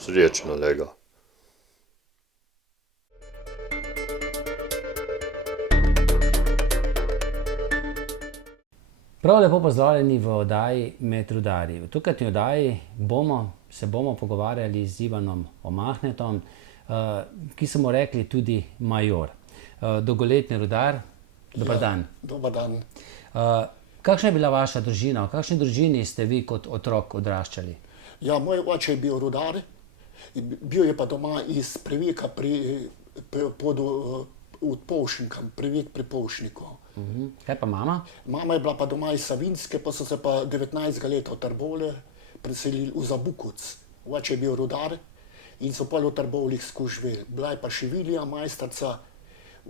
Srečno, lega. Prav lepo pozdravljeni v oddaji Med rudarji. V tokratni oddaji se bomo pogovarjali z Ivanom Omahnetom, ki so mu rekli tudi major. Dolgoletni rudar. Dober dan. Dober dan. Kakšna je bila vaša družina? V kakšni družini ste vi kot otrok odraščali? Ja, moj oče je bil rudar, bil je pa doma iz Preveka pod Povšnikom, Prevek pri Povšniku. Kaj pa mama? Mama je bila pa doma iz Savinjske, pa so se pa 19 let v Trbovlje preselili v Zabukovec. Oče je bil rudar in so pol v Trbovljih skužili. Bila je pa Šivilija, majstorica,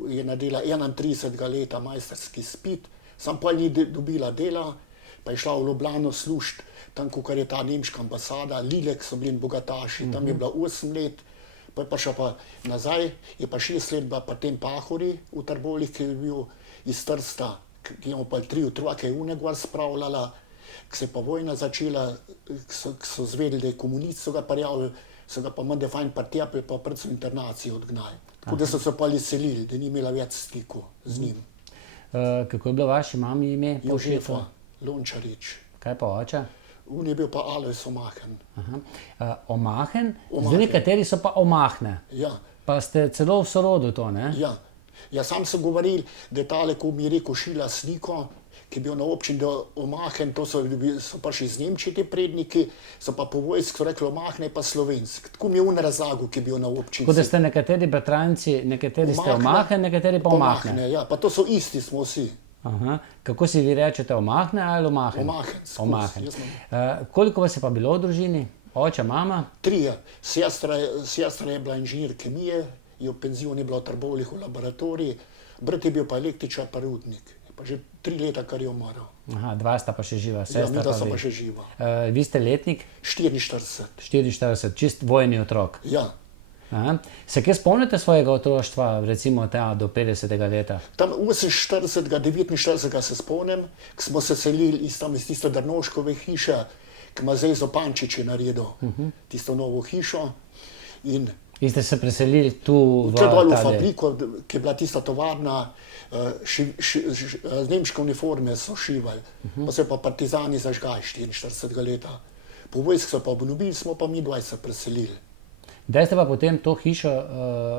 je naredila 31 leta majstorski izpit, sam pol ni dobila dela, pa je šla v Ljubljano služiti, tam, kakor je ta nemška ambasada, Lilek so bili bogataši, tam je bila 8 let, pa je pa šla pa nazaj, je pa 6 let bila pa tem Pahori v Trbovljih, ki je bil iz Trsta, ki je pa 3 otroke v Negor spravljala, ko se je pa vojna začela, ko so zvedeli, da je komunist, so ga prijavili, so ga pa mende fajn partjapili, pa predvsem internacijo odgnali. Tako da so se pa izselili, da ni imela več stiku z njim. Kako je bilo vaši mami ime? Jožefa Lončarič. Kaj pa oče? On je bil pa Alojz Omahen. Omahen? Zdaj nekateri so pa Omahne. Ja. Pa ste celo v sorodu to, ne? Ja. Ja, sam so govorili, da je tale, ko mi je rekel Šila Sniko, ki je bil na občini, da Omahen, to so prišli iz Nemčije ti predniki, so pa po vojski rekli Omahne pa slovensk. Tako mi je on razlagal, ki je bil na občini. Tako da ste nekateri bratranci, nekateri ste Omahen, nekateri pa Omahne. Omahne, ja, pa to so isti smo vsi. Kako si vi rečete, Omahne ali Omahen? Omahen. Omahen. Koliko vas je pa bilo v družini? Oče, mama? 3. Sestra je bila inženir kemije, je v penzioni bila v Trbovljih v laboratoriji, brat je bil pa električar pa rudnik. Pa že 3 leta, kar je umrl. 2 sta pa še živa, Ja, sestra midva pa sta vi. pa še živa. Vi ste letnik? 44. 44, čist vojni otrok. Ja. Se kje spomnite svojega otroštva, recimo do 50. leta? Tam 48. 49. se spomnim, ko smo se selili iz tiste Drnovškove hiše, ki ima zdaj Zopančič je naredil tisto novo hišo. In ste se preselili tu v dol v fabriko, ki je bila tista tovarna, nemške uniforme so šivali, pa so pa partizani zažgali 44. leta. Po vojski so pa obnovili, smo pa mi 20 preselili. Kdaj ste pa potem to hišo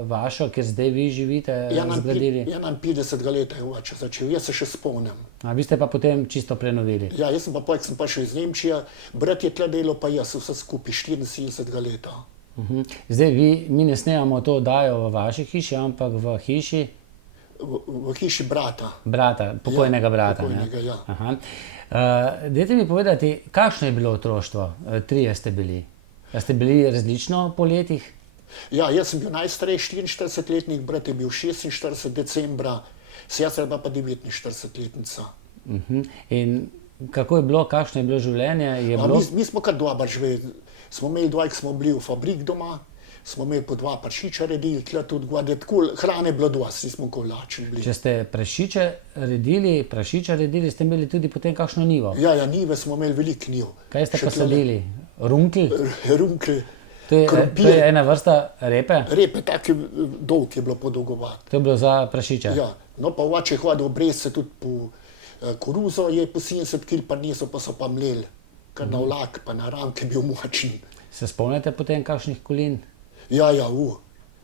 vašo, kjer zdaj vi živite, zgradili? 51. leta je oče začel, jaz se še spomnim. Vi ste pa potem čisto prenovili? Ja, jaz sem pa prišel iz Nemčije, brat je tle delal, pa jaz vse skupaj 74. leta. Zdaj mi ne snemamo to oddajo v vaši hiši, ampak v hiši? V hiši brata. Brata, pokojnega brata. Pokojnega, ja. Dajte mi povedati, kakšno je bilo otroštvo? 3 ste bili. Ste bili različno po letih? Ja, jaz sem bil najstarejši 44-letnik, brat je bil 46 decembra, sestra je pa 49-letnica. In kako je bilo, kakšno je bilo življenje? Mi smo kar dobro živeli. Smo imeli 2, ko smo bili v fabrik doma, smo imeli po 2 prašiča redili, tle tudi gode, tako hrane je bilo dosti, nismo kolačni bili. Če ste prašiča redili, ste imeli tudi potem kakšno njivo? Ja, njive smo imeli veliko njiv. Kaj ste posadili? Runkl? Runkl, krompir. To je ena vrsta repe? Repe, tako dolg je bilo podolgovati. To je bilo za prašiča? Ja, no pa oče je hodil brez se tudi po koruzo, je po 70 kil pa niso, pa so pa mleli. Kar na vlak, pa na ram, ki je bil močen. Se spomnite potem kakšnih kolin? Ja,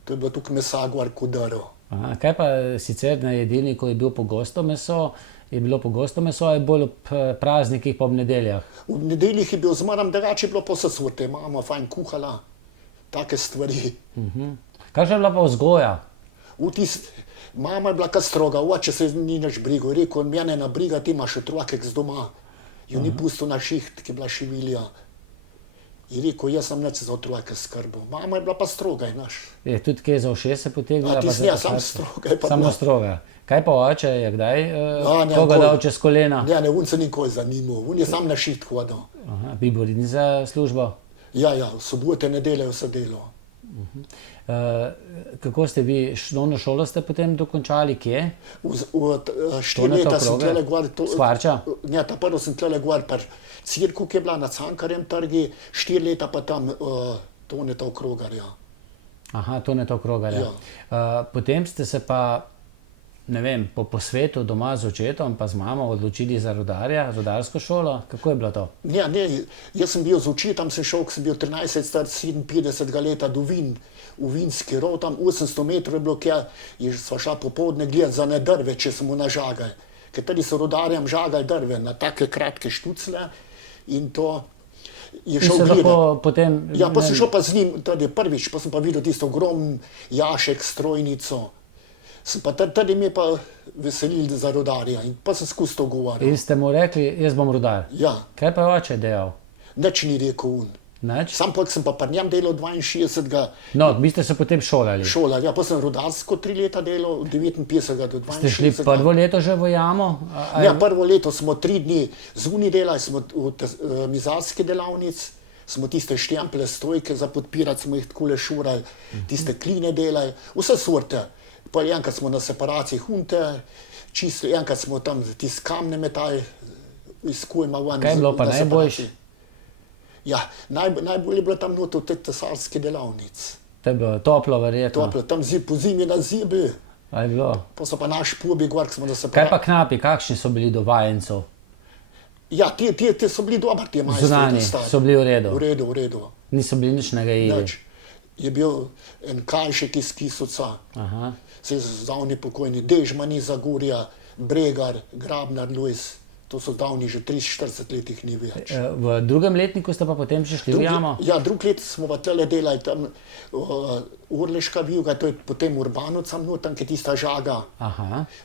to je bilo tukaj mesa gor kodaro. Kaj pa sicer na jedilniku je bilo pogosto meso? Je bilo pogosto meso ali bolj ob praznikih pa ob nedeljah? V nedeljih je bil zmaram, drugače je bilo pa vse sorte, mama fajn kuhala, take stvari. Kakšna je bila pa vzgoja? Mama je bila kar stroga, oče se ni nič brigal, rekel, mene ne briga, ti imaš otrok z doma. Jo ni pustil na šiht, ki je bila Šivilija. Je rekel, jaz sem nič za otroke skrbel. Mama je bila pa stroga, znaš. Je tudi kaj za ušese potegnila? Sam stroga je pa bila. Samo stroga. Kaj pa oče, je kdaj koga dal čez kolena? Ne, on se nikoli zanimal, on je sam na šiht hodil. Bi borili za službo? Ja, v sobote, nedelje vse delo. Kako ste vi, osnovno šolo ste potem dokončali, kje? 4 leta sem tlele gor. Skvarča? Ne, ta prvo sem tlele gor par cirku, ki je bila na Cankarjem trgi, 4 leta pa tam Toneta Okrogarja. Aha, Toneta Okrogarja. Potem ste se pa, ne vem, po svetu doma z očetom pa z mamo odločili za rudarsko šolo. Kako je bilo to? Ne, jaz sem bil z očetom, sem šel, ko sem bil 13, star 57 leta do Vin, v Vinski rov, tam 800 metrov je bilo, kjer sva šla popoldne gledati za ne drve, če smo nažagali. Ker tudi so rudarjem žagali drve na take kratke štucle in to je šel gledati. Ja, pa sem šel pa z njim tudi prvič, pa sem pa videl tisto ogromen jašek, strojnico. Tudi mi je pa veselil za rudarja in pa sem skozi to govoril. In ste mu rekli, jaz bom rudar? Ja. Kaj pa je oče dejal? Nič ni rekel on. Nič? Sam pa sem pa pri njem delal 62. No, vi ste se potem šolali? Šolali, ja, pa sem rudarsko 3 leta delal, od 59 do 62. Ste šli prvo leto že v jamo? Ja, prvo leto smo 3 dni zunaj delali, smo v mizarski delavnic, smo tiste štemple, strojke za podpirati, smo jih takole šurali, tiste kline delali, vse sorte. Pa enkrat smo na separaciji hunte, čisto enkrat smo tam tiste kamne metali, iz Kujma ven. Kaj je bilo pa najboljše? Ja, najbolj je bilo tam noto v tej tesarski delavnic. To je bilo toplo verjetno? Toplo, tam po zimi na zibi. A je bilo? Pa so pa naš pubi gor, smo na separaciji. Kaj pa knapi, kakšni so bili do vajencev? Ja, ti so bili dobri, ti majstri. Zunani so bili v redu? V redu. Niso bili nič nagajili? Nič. Je bil en Kajšek iz Kisuca, se je zdavni pokojni, Dežman iz Zagorja, Bregar, Grabnar, Luis, to so zdavni že 30-40 letih ni več. V drugem letniku ste pa potem še šli v jamo? Ja, drug let smo pa tele delali tam Urleška vijuga, to je potem Urbanovca, tam, ki je tista žaga.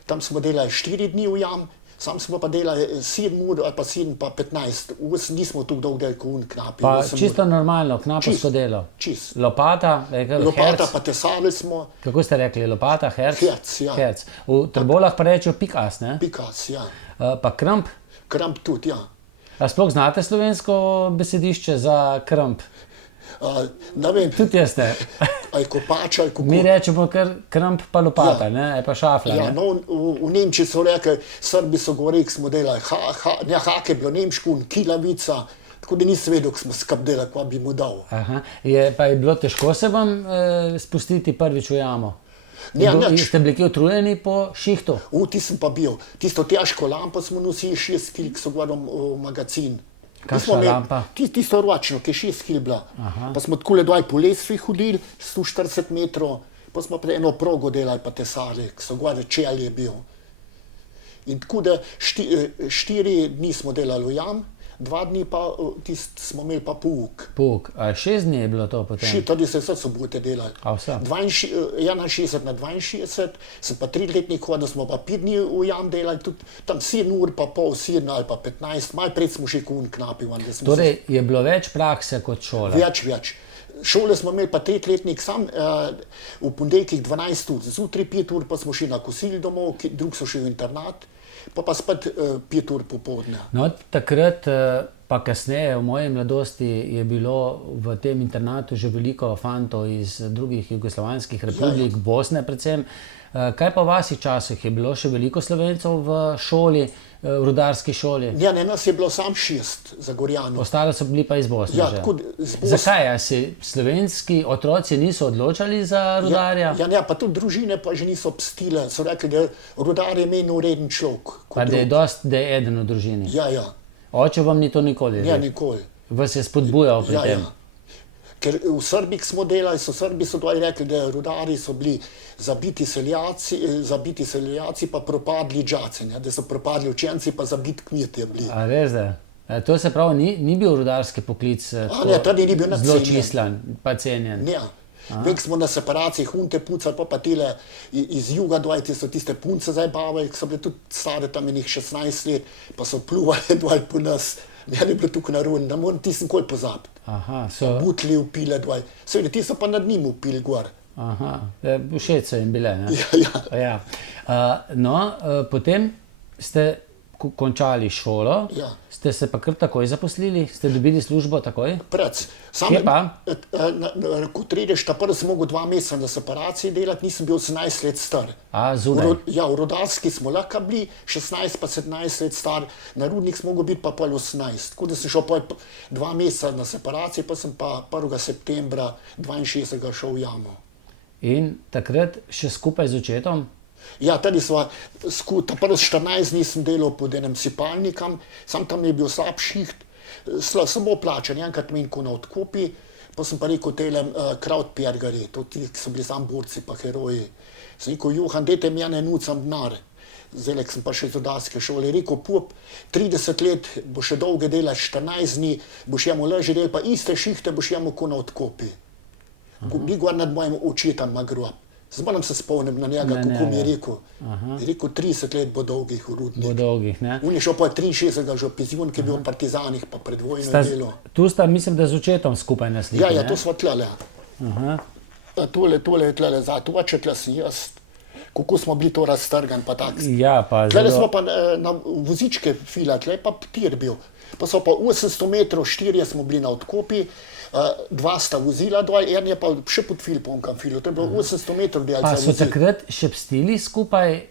Tam smo delali 4 dni v jam, sam smo pa delali 7 ur ali pa 7 pa 15. Nismo tukaj dolgo delali, kot knapi. Pa čisto normalno, knapovsko delo? Čist. Lopata, Lopata, pa tesali smo. Kako ste rekli, lopata, herc? Herc, ja. Herc. V Trbolah pa rečejo pikas, ne? Pikas, ja. Pa kramp? Kramp tudi, ja. A sploh znate slovensko besedišče za kramp? Ne vem. Tudi jaz ne. Ali kopač, ali kako. Mi rečemo kar kramp pa lopata, ne? Ali pa šafla, ne? Ja, no, v Nemčiji so rekli, Srbi so govorili, ko smo delali, hak je bilo nemško, kilavica, tako da nisem vedel, ko smo skup delali, kva bi mu dal. Pa je bilo težko se vam spustiti prvič v jamo? Ja, nič. Ste bili otrujeni po šihtu? Ti sem pa bil. Tisto težko lampo smo nosili 6 kil, ko so gledali v magazin. Kakšna lampa? Tisto ročno, ki je 6 kil bila. Pa smo takole dvaj po lesvi hodili, 140 metrov, pa smo pa eno progo delali pa tesali, ko so gledali, čel je bil. In tako da 4 dni smo delali v jam, 2 dni pa smo imeli pa pouk. Pouk, a 6 dni je bilo to potem? Tudi se vse sobote delali. A vse? 61 na 62, sem pa 3 letnik hodil, smo pa 5 dni v jam delali, tudi tam 7 ur pa pol, 7 ali pa 15, malo pred smo še kun knapi. Torej je bilo več prakse kot šola? Več. Šole smo imeli pa 3 letnik sam, v ponedeljkih 12 ur, zjutraj 5 ur pa smo šli na kosil domov, drug so šli v internat. Pa spet 5 ur popoldne. No, takrat, pa kasneje, v moji mladosti, je bilo v tem internatu že veliko fantov iz drugih jugoslovanskih republik, Bosne predvsem. Kaj pa v vaših časih? Je bilo še veliko Slovencev v šoli, v rudarski šoli? Ja, ne, nas je bilo sam 6 Zagorjanov. Ostali so bili pa iz Bosne že? Ja, tako iz Bosne. Zakaj? A se slovenski otroci niso odločali za rudarja? Ja, pa tudi družine pa že niso obstile. So rekli, da rudar je meni ureden človek. Pa da je eden v družini? Ja. Oče vam ni to nikoli? Ja, nikoli. Vas je spodbujal pri tem? Ja. Ker v Srbiji smo delali, Srbi so dvaj rekli, da rudari so bili zabiti seljaci pa propadli džaci, da so propadli učenci pa zabiti kmetje bili. A res da? To se pravi, ni bil rudarski poklic tudi ni bil zelo čislan, pa cenjen? Ne. Vek smo na separaciji hunte pucali, pa tele iz juga dvaj, so tiste punce zdaj bavali, ki so bile tudi stare tam enih 16 let, pa so pluvali dvaj po nas. Meni je bilo tukaj naroden, da moram ti sem kol pozabiti. Butli upile dvaj. Seveda, ti so pa nad njim upili gor. Všeč so jim bile, ne? Ja. No, potem ste končali šolo, Ja. ste se pa kar takoj zaposlili, ste dobili službo takoj? Kje pa? Ko tredeš, ta prvi sem mogel 2 meseca na separaciji delati, nisem bil 18 let star. Zunaj. Ja, v rudarski smo lahko bili, 16 pa 17 let star, na rudnik smo mogli biti pa pol 18. Tako da sem šel pol 2 meseca na separaciji, pa sem pa 1. septembra 62 šel v jamo. In takrat še skupaj z očetom? Ja, tady sva ta prvi 14 dni sem delal pod enim sipalnikom, sam tam je bil slab šiht, samo plačan, enkrat menjko na odkopi, pa sem pa rekel telem Krautpergerji, to ti so bili sam borci pa heroji. Sem rekel, Johan, dajte mi ne nucam denar. Zdaj sem pa še z rudarske šole. Rekel, pup, 30 let bo še dolge delati, 14 dni, boš jemu lažje delal, pa iste šihte boš jemu ko na odkopi. Bi gor nad mojim očetom na grob. Zmoram se spomnim na njega, kako mi je rekel. Je rekel, 30 let bo dolgih v rudnik. Bo dolgih, ne? On je šel pa 63 že v penzion, ki je bil v partizanih, pa pred vojno delo. Tu sta, mislim, da z očetom skupaj na sliki, Ja, to sva tlele. Tole je tlele, zato oče tle si jaz. Kako smo bili to raztrgan, pa tak. Ja, pa Tlele zelo... smo pa na vozičke fila, tle pa tir bil. Pa so pa 800 metrov, 4 smo bili na odkopi, 2 sta vozila dol, en je pa še pod Filipom kam filo, to je bilo 800 metrov delca. Pa so takrat še pstili skupaj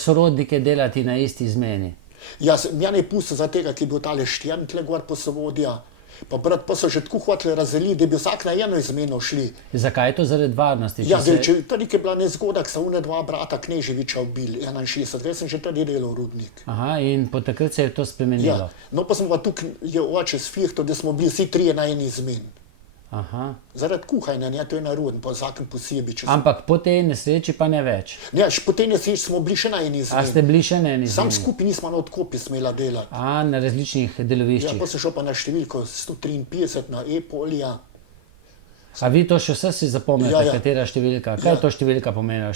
sorodnike delati na isti izmeni? Ja, mene je pustil za tega, ki je bil tale Štjern tle gor posovodja, pa brat pa so že tako hoteli razdeliti, da bi vsak na eno izmeno šli. Zakaj je to zaradi varnosti? Ja, tady je bila nezgoda, ko so one 2 brata Kneževiča ubili, 61, jaz sem že tady delal rudnik. In po takrat se je to spremenilo? Ja, no pa sem pa tukaj je oče s fihto, da smo bili vsi 3 na eni izmeni. Zaradi kuhanja, ne, to je narod, pa zakon posebej. Ampak po tej nesreči pa ne več? Ne, po tej nesreči smo bili še na eni izmeni. A ste bili še na eni izmeni? Sam skupaj nismo na odkopi smela delati. Na različnih deloviščih? Ja, pa sem šel pa na številko 153 na E-polja. A vi to še vse si zapomnite, katera številka? Kaj je to številka pomenila?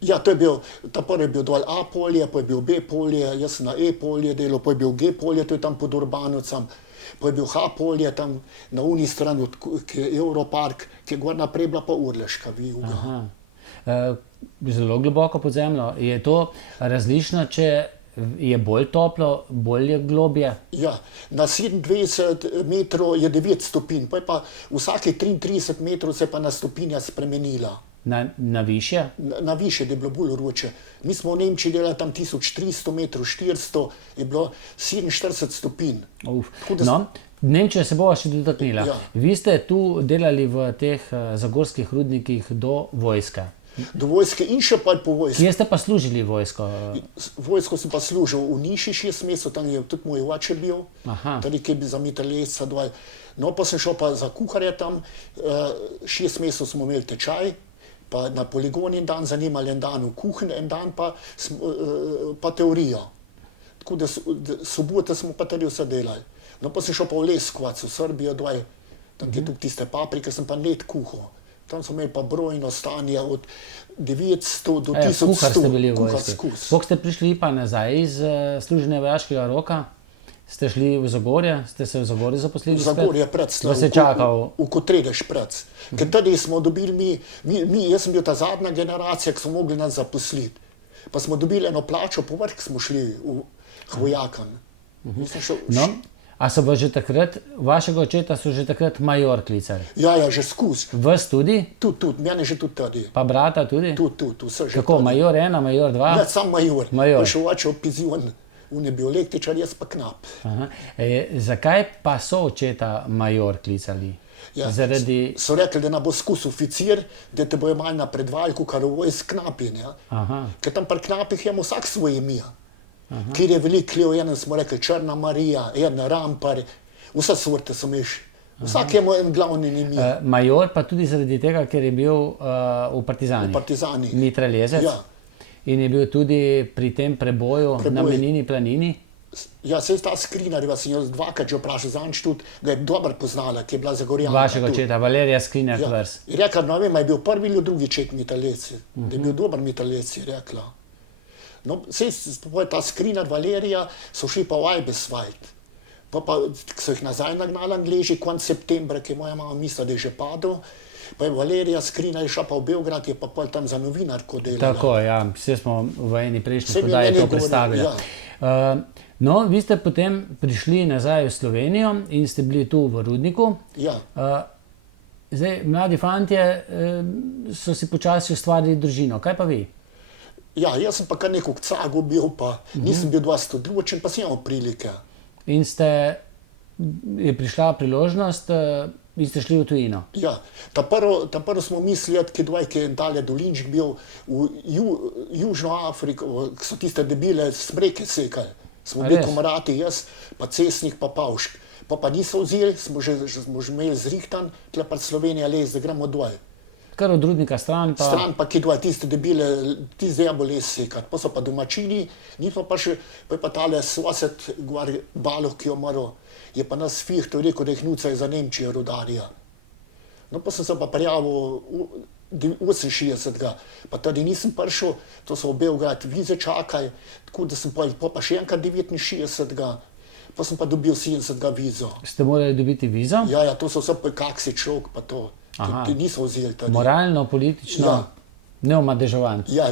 Ja, to je bil, ta prvi je bil dol A-polje, pa je bil B-polje, jaz sem na E-polje delal, pa je bil G-polje, to je tam pod Urbanovcem. Pa je bil H-polje tam na uni strani, Europark, ki je gor naprej bila pa Urleška vijuga. Zelo globoko pod zemljo. Je to različno, če je bolj toplo, bolj je globje? Ja, na 27 metrov je 9 stopinj, pa je pa vsake 33 metrov se pa na stopinja spremenila. Na više? Na više, da je bilo bolj vroče. Mi smo v Nemčiji delali tam 1300 metrov, 400, je bilo 47 stopinj. No, Nemčija se bova še dotaknila. Vi ste tu delali v teh zagorskih rudnikih do vojske. Do vojske in še pa po vojski. Kje ste pa služili vojsko? Vojsko sem pa služil v Niši 6 mesecev, tam je tudi moj oče bil, tady kje bi za mitraljezca dol. No, pa sem šel pa za kuharja tam, 6 mesecev smo imeli tečaj, pa na poligoni en dan, zanimali en dan v kuhinji, en dan pa teorijo. Tako da sobote smo pa tady vse delali. No, pa sem šel pa v Leskovac, v Srbijo dol, tam je tudi tiste paprike, sem pa let kuhal. Tam smo imeli pa brojno stanje od 900 do 1100. Kuhar ste bili v vojski. Kako ste prišli pa nazaj iz služenja vojaškega roka? Ste šli v Zagorje? Ste se v Zagorju zaposlili? V Zagorje predstav, v Kotredež predstav. Ker tady smo dobili jaz sem bil ta zadnja generacija, ki smo mogli nas zaposliti. Pa smo dobili eno plačo, povrh smo šli k vojakam. No, a so že takrat, vašega očeta so že takrat major klicali? Ja, že skuz. Vas tudi? Tudi, mene že tudi tady. Pa brata tudi? Tudi, vse že. Kako, major 1, major 2? Ne, sam major. Pa še oče v penzion. On je bil električar, jaz pa knap. Zakaj pa so očeta major klicali? So rekli, da nam bo skuz oficir, da te bojo malo napredvali, kar v vojsk knapi. Ker tam pri knapih imamo vsak svoje ime. Kjer je veliko klev, enem smo rekli Črna Marija, en Rampar, vse sorte so miš. Vsak je en glavni ime. Major pa tudi zaradi tega, ker je bil v partizanih. V partizanih. Mitraljezec. Ja. In je bil tudi pri tem preboju na Menini planini? Ja, se je ta Skrinar, sem jo dvakrat že vprašal, zanč tudi, ga je dobro poznala, ki je bila Zagorjanka. Vašega očeta, Valerija Skrinar Kvrs. Je rekla, no vem, je bil prvi ali drugi čet mitraljec, da je bil dober mitraljec, je rekla. No, se je ta Skrinar, Valerija, so šli pa v Eibeswald. Pa so jih nazaj nagnali Angleži, konec septembra, ki je moja mama mislila, da je že padel. Pa je Valerija Skrinar šla pa v Beograd, je pa tam za novinarko delala. Tako, ja, vse smo v eni prejšnji podaji to predstavili. No, vi ste potem prišli nazaj v Slovenijo in ste bili tu v rudniku. Ja. Zdaj, mladi fantje so si počasi ustvarili družino. Kaj pa vi? Ja, jaz sem pa kar neko cago bil, pa nisem bil dosti odločen, pa sem imel prilike. In je prišla priložnost in ste šli v tujino. Ja, ta prvo smo mislili, ki je dalje dolinček bil v Južno Afriko, ki so tiste debile smreke sekali. Smo bili komarati, jaz, pa Cesnik, pa Pavšk. Pa niso vzeli, smo že imeli zrihtan, tle pa Slovenija les, da gremo dol. Kar od rudnika stran pa... Stran pa kidvaj, tiste debile, tiste jabo les sekati. Pa so pa domačini, nismo pa še, pa je pa tale sosed, Baloh, ki je umrl, je pa nas fihto rekel, da jih nucajo za Nemčijo rudarja. No pa sem se pa prijavil 68. Pa tudi nisem prišel, to so v Beograd vize čakaj, tako da sem pa še enkrat 69. Pa sem pa dobil 70. vizo. Ste morali dobiti vizo? Ja, to so vse kaksi človek, pa to. Ti niso vzeli tudi. Moralno, politično, neomadežovan. Ja.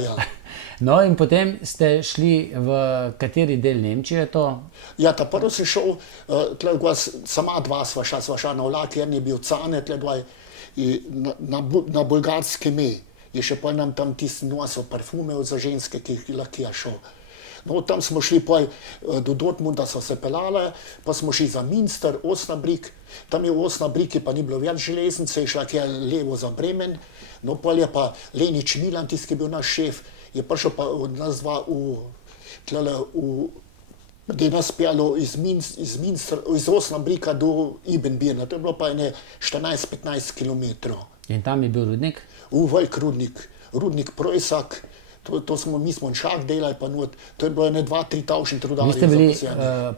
No in potem ste šli v kateri del Nemčije to? Ja, ta prvo sem šel, sama dva sva šla na vlak, en je bil Cane, na bolgarske meje. Je še pa nam tam tisti nosil parfume za ženske, ki jih lahko šel. No, tam smo šli do Dortmunda, so se pelale, pa smo šli za Münster, Osnabrück. Tam je v Osnabrücku pa ni bilo več železnice, je šla tja levo za Bremen. No, pa je pa Lenič Milan, tisti, ki je bil naš šef, je prišel pa od nas dva da je nas pelo iz Osnabrücka do Ibbenbirna. To je bilo pa 14-15 kilometrov. In tam je bil rudnik? Velik rudnik Projsak. Mi smo šah delali, pa not, to je bilo 2-3 tavšen trudarjev. Vi ste bili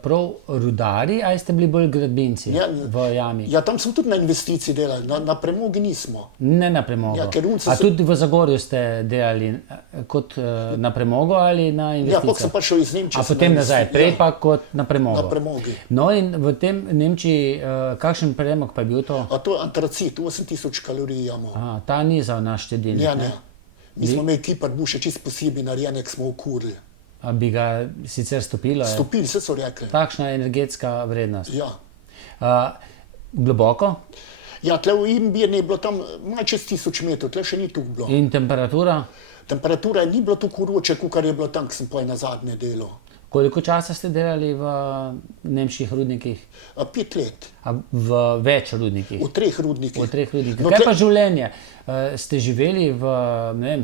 prav rudari, ali ste bili bolj gradbinci v jami? Ja, tam smo tudi na investiciji delali, na premogi nismo. Ne na premogu. A tudi v Zagorju ste delali kot na premogu ali na investicijah? Ja, pok sem pa šel iz Nemčije. A potem nazaj, prej pa kot na premogu? Na premogi. No in v tem Nemčiji, kakšen premog pa je bil to? A to je antracit, 8000 kalorij imamo. Ta ni za naš štedilnik, ne? Mi smo imeli kipar buše čist posebej narejen, ko smo okurili. A bi ga sicer stopilo? Stopili, vse so rekli. Takšna energetska vrednost. Ja. Globoko? Ja, tle v Ibbenbirni je bilo tam malo čez 1000 metrov, tle še ni tukaj bilo. In temperatura? Temperatura ni bilo tukaj vroče, kakor je bilo tam, ko sem na zadnje delo. Koliko časa ste delali v nemških rudnikih? 5 let. V več rudnikih? V 3 rudnikih. V 3 rudnikih. Kaj pa življenje? Ste živeli v,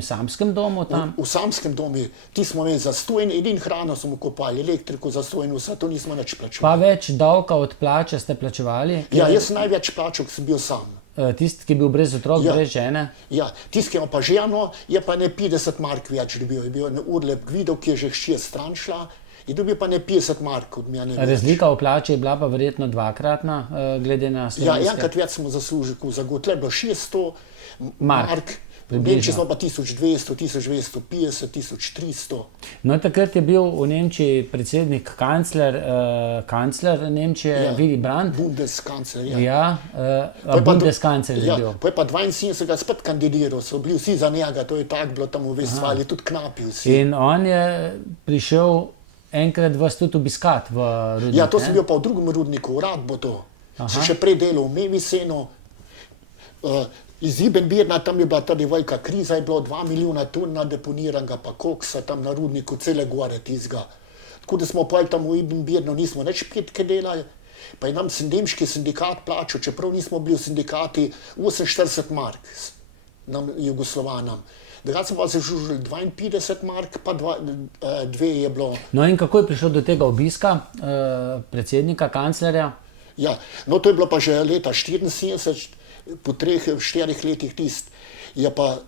samskem domu tam? V samskem domu. Ti smo imeli zastojn, edin hrano smo kopali, elektriko zastojn, vse to nismo nič plačevali. Pa več davka od plače ste plačevali? Ja, jaz največ plačal, ko sem bil sam. Tisti, ki je bil brez otrok, brez žene? Ja, tisti, ki ima pa ženo, je pa 50 mark več dobil. Je bil Urlep Gvidov, ki je že 6 stran šla. In dobil pa 50 mark od mene. Razlika v plači je bila pa verjetno dvakratna, glede na slovenske? Ja, enkrat več smo zaslužili, tle je bilo 600 mark, v Nemčiji smo pa 1200, 1250, 1300. No, takrat je bil v Nemčiji predsednik kancler Nemčije, Willy Brandt. Bundeskancler, Bundeskancler je bil. Pa je pa 72 spet kandidiral, so bili vsi za njega, to je tako bilo tam v Vestfaliji, tudi knapi vsi. In on je prišel enkrat vas tudi obiskat v rudnik? Ja, to sem bil pa v drugem rudniku, rad bo to. Sem še prej delal v Mevisenu, iz Ibbenbirna, tam je bila tudi velika kriza, je bilo 2 milijona ton deponiranega pa koksa tam na rudniku, cele gore tizga. Tako da smo pa tam v Ibbenbirnu nismo nič petke delali, pa je nam nemški sindikat plačal, čeprav nismo bili v sindikati, 48 mark nam Jugoslovanam. Drugače smo pa zaslužili 52 mark, pa 2 je bilo. No in kako je prišlo do tega obiska predsednika, kanclerja? Ja, no to je bilo pa že leta 1974, po 3-4 letih tist, je pa,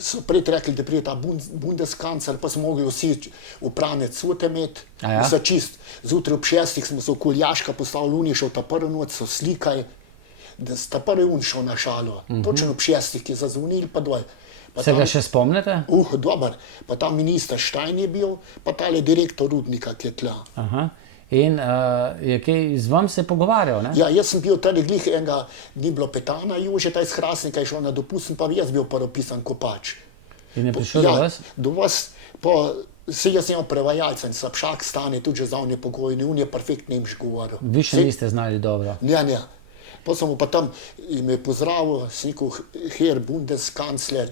so prej rekli, da prije ta bundeskancler, pa smo mogli vsi upravne cute imeti, vse čist. Zjutraj ob 6 smo se okoli Jaška postavili, Luni šel ta prvi noč, so slikaj, da sta prvi un šel na šalo, točno ob 6, ki je zazvonil pa dol. Se ga še spomnite? Dober. Pa tam minister Štajn je bil, pa tale direktor rudnika, ki je tla. In je kaj z vam se pogovarjal, ne? Ja, jaz sem bil tady glih enega, ni bilo Petana, Jožeta iz Hrastnika, je šel na dopust, pa jaz bil prvopisan kopač. In je prišel do vas? Do vas, pa Se jaz imam prevajalca in slabšak stane, tudi že za on je pogojni, on je perfekt nemški govoril. Vi še niste znali dobro. Ne. Pa sem mu pa tam me pozdravil, sem rekel, Herr Bundeskancler,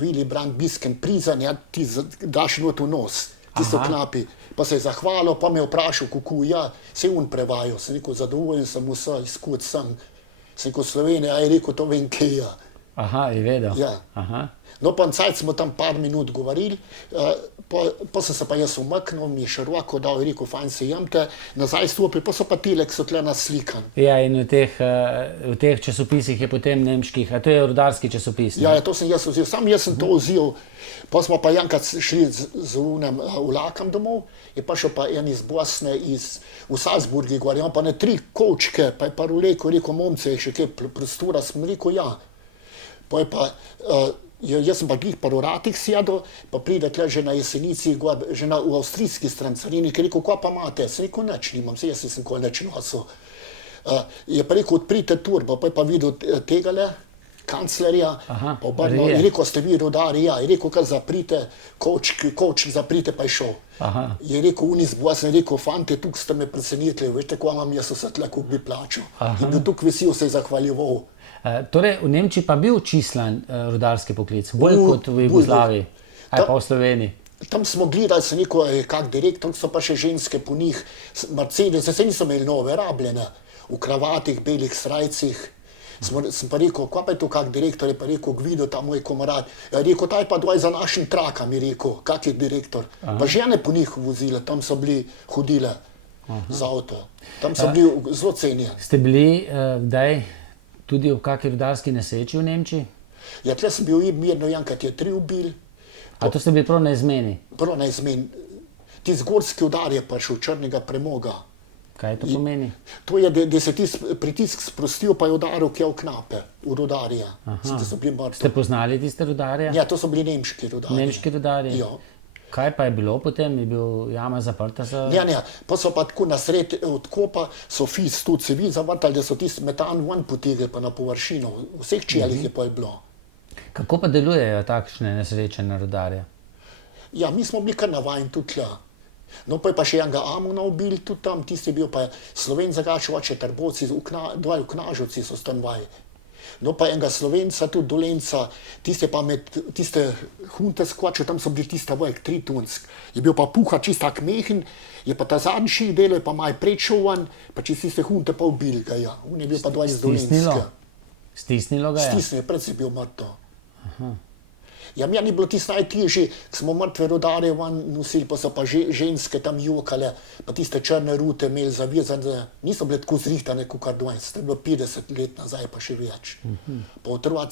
Willy Brandt, Bisken, prizan, ja, ti daš not v nos, tisto knapi. Pa se je zahvalil, pa me je vprašal, kako ja, se je on prevajal. Sem rekel, zadovoljen sem vse, izkud sem. Sem rekel, Slovenija, je rekel, to vem, kje je. Aha, je vedel. Ja. Aha. No, pa cajt smo tam par minut govorili, pa sem se pa jaz umaknil, mi je še roko dal, je rekel, fajn se jemte, nazaj stopil, pa so pa tile, ki so tle naslikan. Ja, in v teh časopisih je potem nemških, a to je rudarski časopis, ne? Ja, to sem jaz vzel, sam jaz sem to vzel, pa smo pa enkrat šli z unem vlakom domov, je pa šel pa en iz Bosne, v Salzburgi gor, imam pa ne 3 kovčke, pa je pa rekel, momce, je še kaj prostora, sem rekel, ja. Pa je pa, jaz sem pa glih pa v Ratih sedel, pa pride tle že na Jesenici, že v avstrijski strancarini, ki je rekel, kaj pa imate? Sem rekel, nič nimam, jaz nisem kaj nič nosil. Je pa rekel, odprite turbo, pa je pa videl tegale, kanclerja, pa obrnil, je rekel, ste vi rudari, ja, je rekel, kar zaprite, kovček zaprite, pa je šel. Aha. Je rekel, on iz Bosne, je rekel, fante, tukaj ste me presenetili, veste, ko imam jaz vse tle, kako bi plačal. In bil tukaj vesel, se je zahvaljeval. Torej, v Nemčiji pa bil čislan rudarski poklic, bolj kot v Jugoslaviji, ali pa v Sloveniji. Tam smo gledali, sem rekel, kak direktor, so pa še ženske po njih, Mercedes, se niso imeli nove, rabljene, v kravatih, belih srajcih. Sem pa rekel, kaj pa je to kak direktor, je pa rekel, Gvido, ta moj komarad. Je rekel, taj pa dvaj za našim trakam, je rekel, kak je direktor. Pa žene po njih vozile, tam so bili hodile z avto, tam so bili zelo cenjeni. Ste bili kdaj tudi v kakšni rudarski nesreči v Nemčiji? Ja, tle sem bil mirno, enkrat je 3 ubil. A to ste bili prav na izmeni? Prav na izmeni. Tisti gorski udar je prišel, črnega premoga. Kaj to pomeni? To je, da se tisti pritisk sprostil, pa je udaril kje v knape, v rudarje. So bili mrtvi. Ste poznali tiste rudarje? Ja, to so bili nemški rudarji. Nemški rudarji? Ja. Kaj pa je bilo potem? Je bil jama zaprta za... Ne, pa so pa tako nasred odkopa, so fis tudi se vi zavrtali, da so tisti metan ven potegli pa na površino. V vseh čeljih je pa bilo. Kako pa delujejo takšne nesreče na rudarje? Ja, mi smo bili kar navajeni tudi tle. No, pa je pa še enega Amona ubil tudi tam, tisti je bil pa Sloven Zagačeva, če Trbovci, dvaj v Knažovci so stanovali. No, pa enega Slovenca, tudi Dolenca, tiste pa med tiste hunte skvače, tam so bili tista vojek, 3 tunsk. Je bil pa puha čist tak mehen, je pa ta zadnji del, je pa maj prečovan, pa čist tiste hunte pa ubil ga, ja. On je bil pa 20 Dolenske. Stisnilo ga je? Stisnilo je, predvsem bil mrtev. Ja, meni je bilo tisto najtežje, ko smo mrtve rudarje ven nosili, pa so pa ženske tam jokale, pa tiste črne rute imeli zavezane, niso bile tako zrihtane, kot kar 20, to je bilo 50 let nazaj, pa še več. Pa otroc.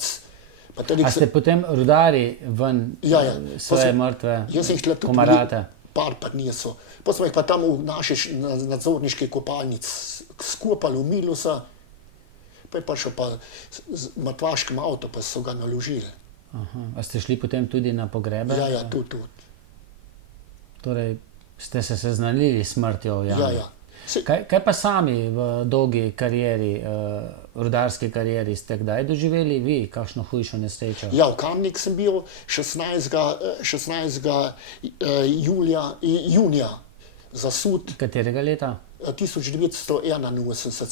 A ste potem rudari ven svoje mrtve komarate? Par pa niso. Pa smo jih pa tam v naši nadzorniški kopalnici skopali, umili se, pa je pa šel pa z mrtvaškim avto, pa so ga naložili. A ste šli potem tudi na pogrebe? Ja, tudi. Torej, ste se seznanili s smrtjo? Ja. Kaj pa sami v dolgi karieri, rudarski karieri, ste kdaj doživeli vi kakšno hujšo nesrečo? Ja, v Kamnik sem bil 16. junija zasut. Katerega leta? 1981. To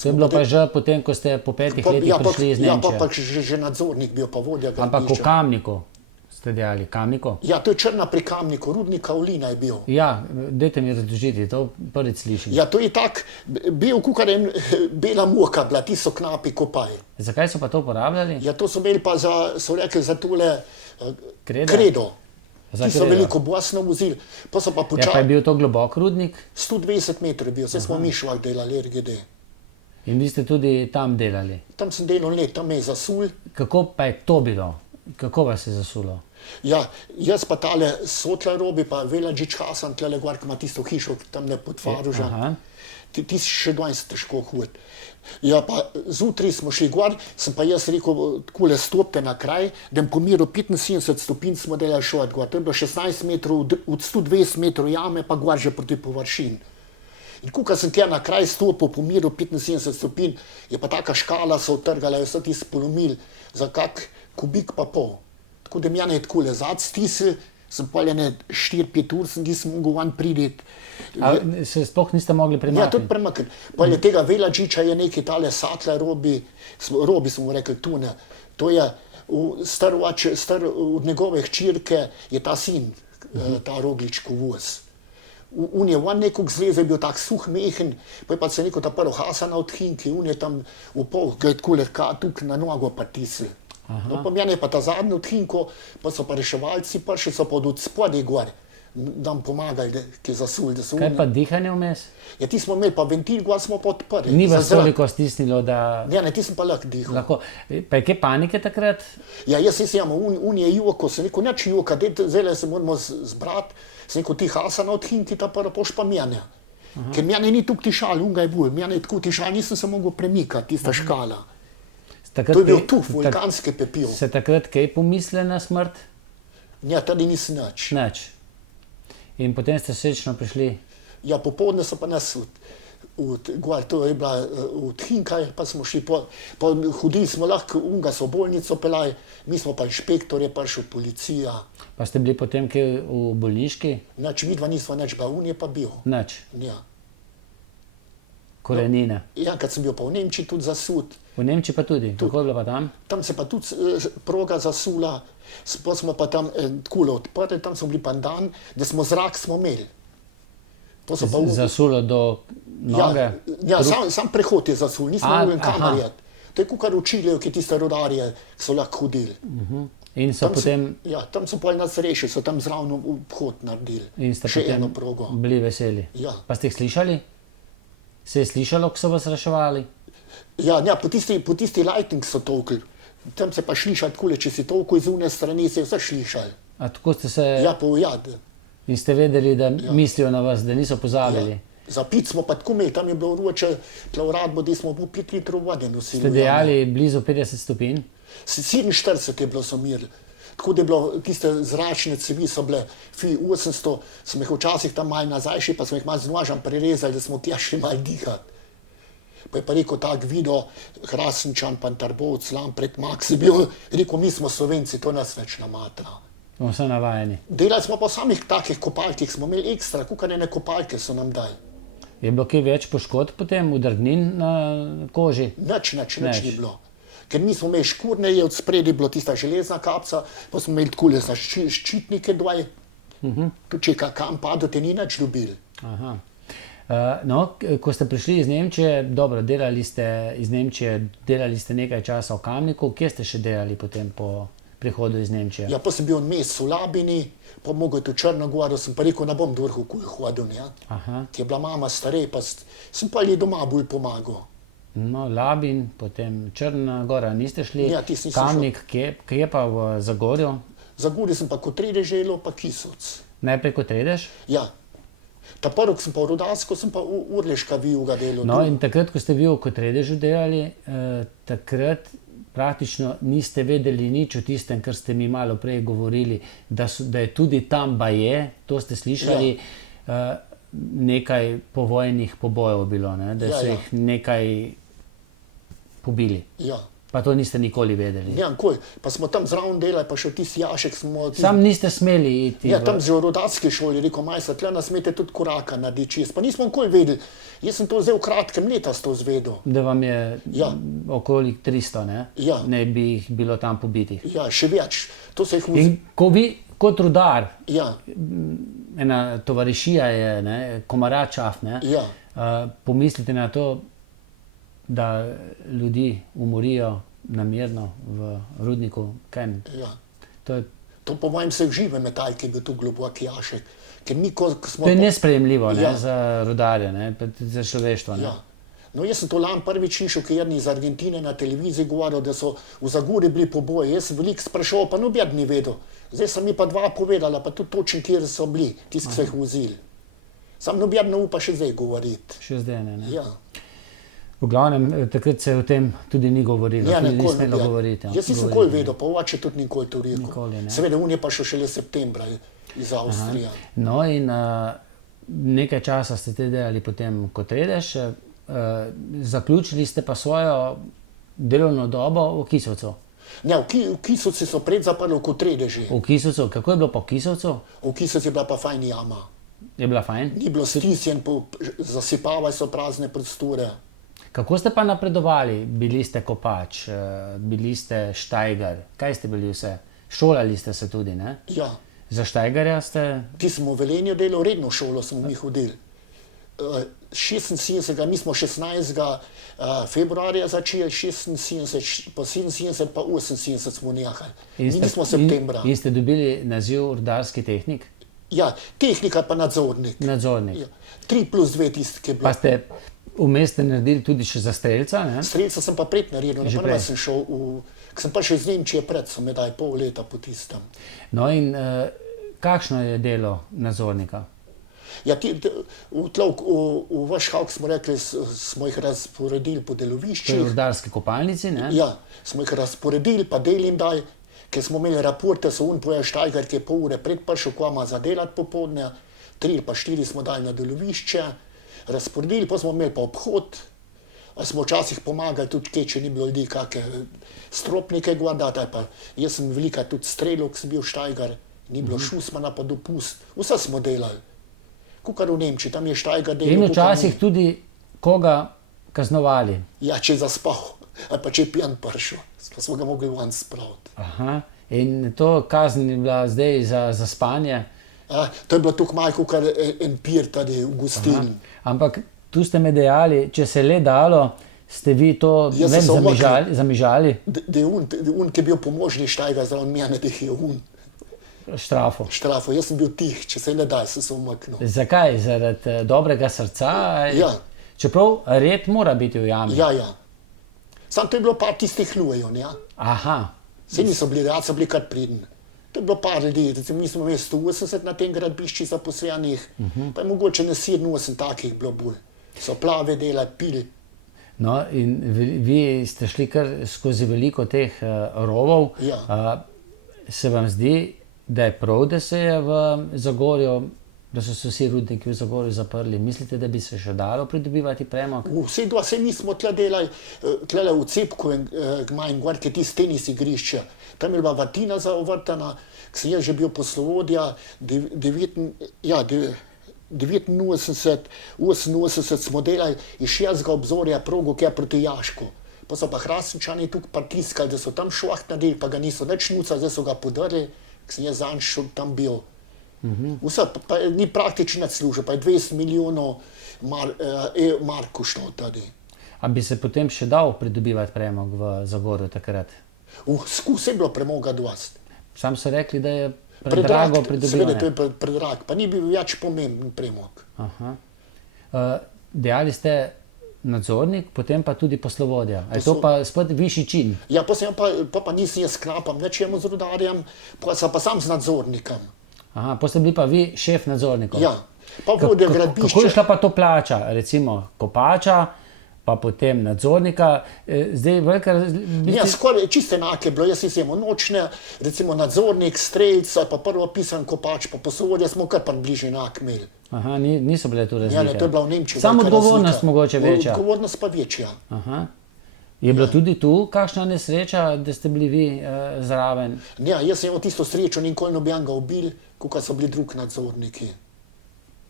je bilo pa že potem, ko ste po 5 letih prišli iz Nemčije? Ja, pa že nadzornik bil, pa vodja gradbišča. Ampak v Kamniku ste delali, Kamniku? Ja, to je Črna pri Kamniku, rudnika Olina je bil. Ja, dajte mi razložiti, to prvič slišim. Ja, to je tak, bil kukar en bela muha bila, ti so knapi kopaj. Zakaj so pa to uporabljali? Ja, to so imeli pa so rekli za tole kredo. Ti so veliko Bosno vozili, pa so pa počali. Ja, pa je bil to globok rudnik? 120 metrov je bil, vse smo Mišvak delali, RGD. In vi ste tudi tam delali? Tam sem delal let, tam me je zasul. Kako pa je to bilo? Kako vas je zasulo? Ja, jaz pa tale Sotla Robi, pa Veladžič Hasan, tlele gor, ki ima tisto hišo, tam ne pod Faruža. Ti si še 20 težko hud. Ja, pa zjutraj smo šli gor, sem pa jaz rekel, takole stopite na kraj, da po miru 75 stopinj smo delali šel gor. To je bilo 16 metrov, od 120 metrov jame, pa gor že proti površin. In ko sem tja na kraj stopil po miru 75 stopinj, je pa taka škala se utrgala, je vse ti spolomil za kak kubik pa pol. Tako da mene je takole zad stisnil, Sem pa ene 4-5 ur, nisem mogel van priti. A se sploh niste mogli Ja, premakniti? tudi premakniti. Pa je tega Velačiča je neki tale Satle Robi smo mu rekli tu ne. To je star od njegove hčirke je ta sin, ta Rogličkov voz. On je van nekog zlezel, je bil tak suh mehen, pa je pa se neko ta prvo Hasana od Hinki, on je tam v pol, gled kule, tukaj na nogo pa tisli. No, pa mene je pa ta zadnji od Hinko, pa so pa reševalci prišli, so pa od spodaj gor, nam pomagali, ki je zasul, da so Kaj pa dihanje vmes? Ja, ti smo imeli pa ventil, gor smo pa odprli. Ni Za vas zrak. toliko stisnilo, da Ja, ne, ti sem pa lahko dihal. lahko... Pa je kaj panike takrat? Ja, jaz se jamo, on je joko, sem rekel, neč joka, zdaj se moramo zbrati, sem rekel, ti Hasana od Hinki, ta prvo poš pa mene. Ker mene ni tukaj tišal, on ga je bolj, mene je tako tišal, nisem se mogel premikati, tista škala. Takrat To je bil kaj- tuf, vulkanski pepel. Se takrat kaj pomisle na smrt? Ja, tady nisem nič. Nič. In potem ste srečno prišli. Ja, popoldne so pa nas gor, to je bila od Hinkaj, pa smo šli, pa hodili smo lahko, unga so v bolnico pelaj, mi smo pa inšpektorje, prišel policija, Pa ste bili potem kaj v bolniški? nič, midva nisva nič, pa on je pa bil. Nič. Ja. Korenine. Ja, kad sem bil pa v Nemčiji tudi zasud, V Nemčiji pa tudi. Kako je bilo pa tam? tam se pa tudi proga zasula, pa smo pa tam takole odprli, tam smo bili pa en dan, da smo zrak smo imeli. To so pa Zasulo do noge? Ja, sam prehod je zasul, nismo mogli aha. kamar jeti. To je kukar učili, ki tiste rodarje, ki so lahko hodili. In so potem... Ja, tam so pa nas rešili, so tam zraven vhod naredili. In ste Še potem eno progo. bili veseli. Ja. Pa ste jih slišali? Se je slišalo, ko so vas reševali? Ja, po tisti lightning so tolkli. Tam se pa slišali takole, če si tolko iz une strani, se je vse slišali. A tako ste se... Ja, po jad. In ste vedeli, da mislijo na vas, da niso pozabili? Za pit smo pa tako imeli, tam je bilo vroče, plavradbo, da smo 5 litrov vode nosili. Ste dejali blizu 50 stopinj? 47 je bilo so mir. Tako da je bilo, tiste zračne cevi so bile, 800, smo jih včasih tam malo nazaj šli, pa smo jih malo z nožem prerezali, da smo tja šli malo dihati. Pa je pa rekel tak Vido, Hrastničan, pa Tarbovec, Lampret, Max je bil, rekel, mi smo Slovenci, to nas več namatra. Smo vse navajeni. Delali smo pa v samih takih kopalkih, smo imeli ekstra, kukane kopalke so nam dali. Je bilo kaj več poškodb potem, udrgnin na koži? Nič ni bilo. Ker mi smo imeli škurne, je od spredi bilo tista železna kapca, pa smo imeli takole za ščitnike dvaj. Tu če kam padate, ni nič dobili. Aha. No, ko ste prišli iz Nemčije, dobro, delali ste iz Nemčije, delali ste nekaj časa v Kamniku, kje ste še delali potem po prihodu iz Nemčije? Ja, pa sem bil mesec v Labini, pa mogel tu Črnogoru, sem pa rekel, ne bom dorhu kuj hodil, ne. Aha. Ki je bila mama starej, pa sem pa ji doma bolj pomagal. No, Labin, potem Črna Gora, niste šli? Ja, tisti nisem Kamnik, kje pa v Zagorju? Zagorju sem pa kot Redeželo, pa Kisoc. Najprej kot Redež? Ja. Ta prvo, ko sem pa v Rudarsko, sem pa Urleška vijuga delal. No, in takrat, ko ste vi v Kotredežu delali, takrat praktično niste vedeli nič o tistem, kar ste mi malo prej govorili, da je tudi tam baje, to ste slišali, nekaj povojnih pobojev bilo, ne? Da so jih nekaj pobili. Ja. Pa to niste nikoli vedeli. Ja, nikoli. Pa smo tam zraven delali, pa še tisti jašek smo... Sam niste smeli iti? Ja, tam že v rodarski šoli, rekel majster, tle nas smete tudi koraka narediti čist. Pa nismo nikoli vedeli. Jaz sem to zdaj v kratkem leta to zvedel. Da vam je okoli 300, ne? Ja. Ne bi jih bilo tam pobitih. Ja, še več. To se jih In ko vi kot rudar, Ja, ena tovarišija je, ne, komaračaf, ne, ja. pomislite na to, da ljudi umorijo namerno v rudniku, kaj? Ja. To je, To po mojem se žive metal, ki je bil tu globok jašek. Ker mi, ko smo... to je nesprejemljivo, ne, Ja. za rudarje, ne, pa tudi za človeštvo. Ne. Ja. No, jaz sem to lani prvič slišal, ker je iz Argentine na televiziji govoril, da so v Zagorju bili poboji. Jaz sem veliko spraševal, pa noben ni vedel. Zdaj sem mi pa dva povedala, pa tudi točno, kjer so bili, tisti, ki so jih vozili. Sam noben ne upa še zdaj govoriti. Še zdaj ne. Ja. V glavnem, takrat se o tem tudi ni govorilo, Ja, tudi ni nikoli smelo noben. govoriti. Jaz nisem nikoli vedel, pa oče tudi nikoli to rekel. Nikoli ne. Seveda, on je pa šele septembra iz Avstrije. No, in nekaj časa ste te delali potem kot Redež, zaključili ste pa svojo delovno dobo v Kisovcu. Ne, v Kisovci so pred zaprli v Kotredeži. V Kisovcu, kako je bilo po Kisovcu? V Kisovci je bila pa fajn jama. Je bila fajn? Ni bilo stisnjen, zasipavali so prazne prostore. Kako ste pa napredovali? Bili ste kopač, bili ste štajgar, kaj ste bili vse? Šolali ste se tudi, ne? Ja, Za štajgarja ste... ti smo v Velenju delali, redno šolo smo mi hodili. 76, mi smo 16. Februarja začeli, 76, pa 77, pa 78 smo nehali. Mi nismo septembra. In ste dobili naziv rudarski tehnik? Ja, tehnika pa nadzornik. Nadzornik. Ja. 3+2 tisti, ki je bil. Pa ste vmes ste naredili tudi še za strelca, ne? Strelca sem pa pred naredil, Že naprva prej. sem šel ko sem prišel iz Nemčije pred, so me dali pol leta po tistem. No in kakšno je delo nadzornika? Ja, v vaš havk smo rekli, smo jih razporedili po To je v deloviščih. rudarski kopalnici, ne? Ja, smo jih razporedili, pa del jim daj, ker smo imeli raporte, so poje štajgar, ki je pol ure pred prišel, ko ima zadelati popoldne, 3 ali pa 4 smo dali na delovišče, razporedili, pa smo imeli pa obhod, a smo včasih pomagali tudi kje, če ni bilo ljudi, kakšne stropnike guardati, pa jaz sem velika tudi strelil, ko sem bil štajgar, ni bilo šusmana pa dopust, vse smo delali. Kukar v Nemčiji, tam je štajgar delal. In kukar včasih tudi koga kaznovali. Ja, če je zaspal, ali pa če je pijan prišel, pa smo ga mogli ven spraviti. Aha. In to kazen je bila zdaj za spanje. To je bilo tukaj malo, kar en pir tady v gostilni. Ampak tu ste me dejali, če se le dalo, ste vi to Jaz sem vem, se zamižali, Da je ki je bil pomožni štajgar zraven mene, da je štrafo. štrafo. Jaz sem bil tih, če se ne da, sem se umaknil. Zakaj? Zaradi dobrega srca? Ja. Čeprav red mora biti v jami. Ja, ja. Sam to je bilo par tistih lujev, ja. Aha. Vsi niso bili, rad so bili kar pridni. To je bilo par ljudi, recimo mi smo imeli 180 na tem gradbišči zaposlenih, pa je mogoče na 87 takih bilo bolj. So plave delali, pili. No, in vi ste šli kar skozi veliko teh rovov. Ja. Se vam zdi, da je prav, da se je v Zagorju, da so se vsi rudniki v Zagorju zaprli? Mislite, da bi se še dalo pridobivati premog? Vse dva, vse mi smo tle delali, tle v Cepku, manj gor, ki je tisti tenis igrišče. Tam je bila vatina zaovrtana, ko sem jaz že bil poslovodja, 89, 88 smo delali iz 6. obzorja progo, ki je proti Jašku. Pa so pa Hrastničani tukaj pritiskali, da so tam šlaht naredili, pa ga niso nič nucali, zdaj so ga podrli, ko sem jaz zanj tam bil. Vse, pa ni praktično služil, pa je 20 milijonov markov šlo tady. A bi se potem še dal pridobivati premog v Zagorju takrat? Skus je bilo premoga dosti. Sam so rekli, da je predrago Seveda, to pridobivanje. je predrag, pa ni bil več pomemben premog. Aha. Dejali ste nadzornik, potem pa tudi poslovodja. A je to pa spet višji čin? Ja, pa nisem jaz knapam, nečemu z rudarjem, pa sem pa sam z nadzornikom. Aha, potem ste bili pa vi šef nadzornikov. Ja, pa vodja Kako je gradbišča. šla pa to plača, recimo kopača, pa potem nadzornika, zdaj velika Ja, skoraj čisto enake je bilo, jaz sem imel nočne, recimo nadzornik, strelc, pa prvo pisan kopač, pa poslovodja smo kar približno enak imeli. Aha, niso bile tu razlike. Ja, ne, to je bila v Nemčiji. Samo velika odgovornost razlika. mogoče večja. Odgovornost pa večja. Aha. Je bila tudi tu kakšna nesreča, da ste bili vi zraven? Ja, jaz sem imel tisto srečo, nikoli noben ga ubil, kot so bili drugi nadzorniki.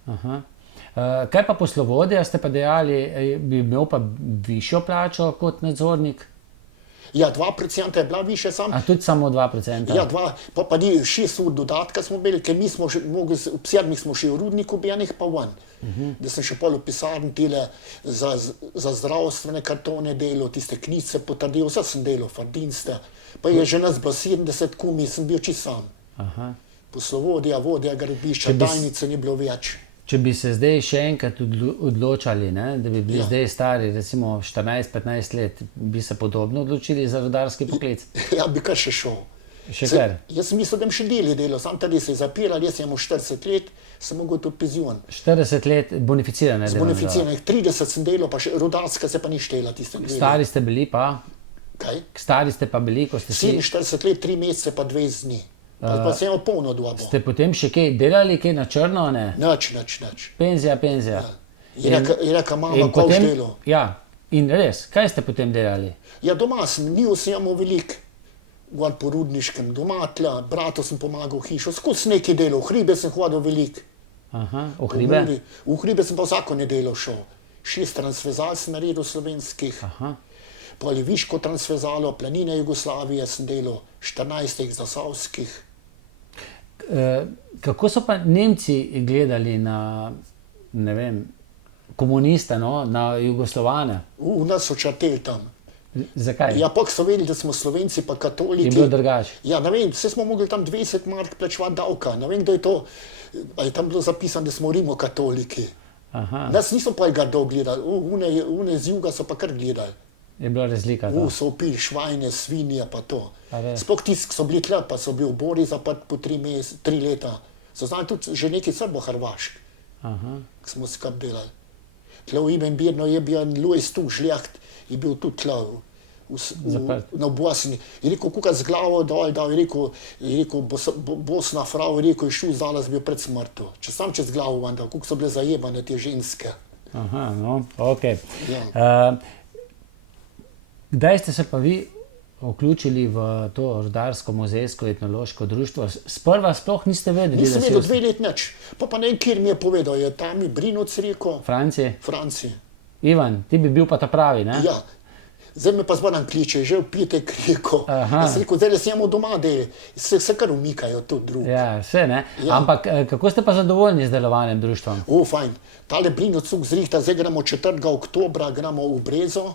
Aha. Kaj pa poslovodja, ste pa dejali, bi imel pa višjo plačo kot nadzornik? Ja, 2% je bila više sam. A tudi samo 2%? Ja, pa ni 6 ur dodatka smo imeli, ker mi smo še mogli, ob 7 smo še v rudniku bijanih pa ven. Da sem še pol v pisarni tile za zdravstvene kartone delal, tiste knjižice potrdil, vse sem delal, fardinste. Pa je že nas bilo 70 kumi, sem bil čisto sam. Aha. Poslovodja, vodja gradbišča, tajnice ni bilo več. Če bi se zdaj še enkrat odločali, ne, da bi bili Ja. zdaj stari, recimo 14-15 let, bi se podobno odločili za rudarski poklic? Ja, bi kar še šel. Še kar? Jaz sem mislil, da bom še delal, sam tady se je zapiral, jaz sem imel 40 let, sem mogel to penzion. 40 let bonificirane Z delovne dobe. bonificiranih 30 sem delal, pa še rudarska se pa ni štela tistem delu. Stari ste bili pa, Kaj? stari ste pa bili, ko ste si... 47 let, 3 mesece pa 20 dni. Pa sem imel polno dobo. Ste potem še kaj delali, kaj na črno, ne? Nič. Penzija. Je rekel, mama, In ko potem, delo. ja, in res, kaj ste potem delali? Ja, doma sem, njil sem imel veliko. gor po Rudniškem doma, tla, bratu sem pomagal v hišo, skozi nekaj delov, v hribe sem hodil veliko. Aha, v hribe? V hribe sem pa vsako nedeljo šel. 6 transvezal sem naredil slovenskih, Aha. Poliviško transvezalo, planine Jugoslavije sem delal, 14 zasavskih. Kako so pa Nemci gledali na, ne vem, komuniste, no, na Jugoslovane? V nas so črteli tam. Zakaj? Ja, pa so vedeli, da smo Slovenci pa katoliki. Je bilo drugače? Ja, ne vem, vse smo mogli tam 20 mark plačevati davka. Ne vem, kdo je to, ali je tam bilo zapisano, da smo rimokatoliki. Aha, Nas niso pa grdo gledali, une z juga so pa kar gledali. je bila razlika. Da. So upili švajne, svinje pa to. A res? Sploh tisti, ki so bili tle, pa so bili v Bori zaprt po 3 leta. So znali tudi že nekaj Srbo-Hrvašk, Aha. ki smo se kap delali. Tle v Imenbirno je bil en Lojs tu žljaht, je bil tudi tle Zaprt. na Bosni. Je rekel, kuka z glavo dol, da je rekel Bosna, frau, je rekel, je šel zdala, bil pred smrtjo. Če sam čez glavo vandal, kuka so bile zajebane te ženske. Aha, no, ok. Ja. Kdaj ste se pa vi vključili v to rudarsko muzejsko etnološko društvo? Sprva sploh niste vedeli, Nisem da vedel se 2 let nič. Pa ne vem, kjer mi je povedal, je tam Brinoc rekel, Franci? Franci. Ivan, ti bi bil pa ta pravi, ne? Ja. Zdaj me pa zbadan kliče, že v pitek rekel. Aha. Jaz rekel, zdaj sem doma, da se kar umikajo tudi drugi. Ja, vse, ne? Ja. Ampak kako ste pa zadovoljni z delovanjem društva? Fajn. Tale Brinoc zrihta, zdaj gremo 4. oktobra, gremo v Brezo,